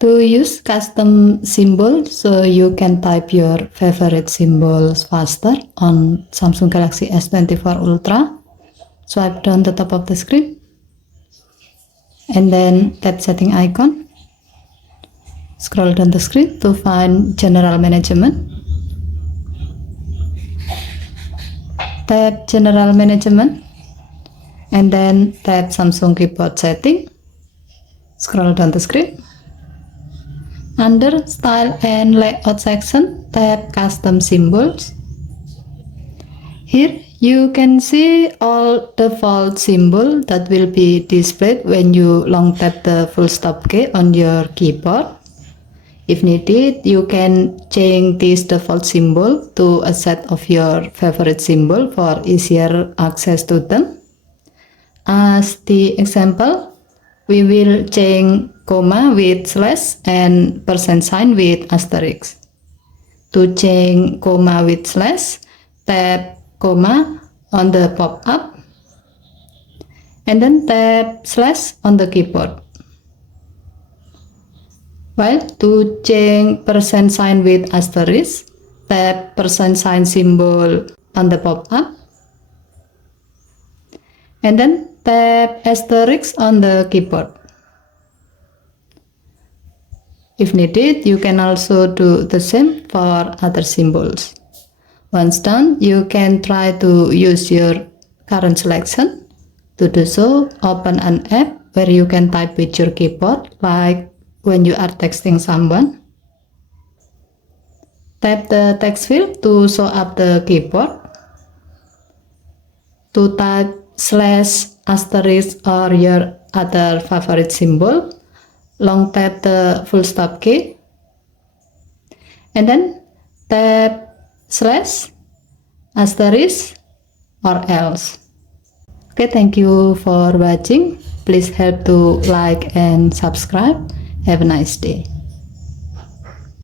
To use custom symbol so you can type your favorite symbols faster on Samsung Galaxy S24 Ultra, swipe down the top of the screen and then tap setting icon. Scroll down the screen to find general management. Tap general management and then tap Samsung keyboard setting. Scroll down the screen. Under Style and Layout section, tap Custom Symbols. Here you can see all default symbols that will be displayed when you long tap the full stop key on your keyboard. If needed, you can change this default symbol to a set of your favorite symbol for easier access to them. As the example, we will change comma with slash and percent sign with asterisk. To change comma with slash, tap comma on the pop-up and then tap slash on the keyboard. While to change percent sign with asterisk, tap percent sign symbol on the pop-up and then tap asterisk on the keyboard. If needed, you can also do the same for other symbols. Once done, you can try to use your current selection. To do so, open an app where you can type with your keyboard, like when you are texting someone. Tap the text field to show up the keyboard. To type slash, asterisk or your other favorite symbol, long tap the full stop key and then tap slash, asterisk or else. Okay, thank you for watching. Please help to like and subscribe. Have a nice day.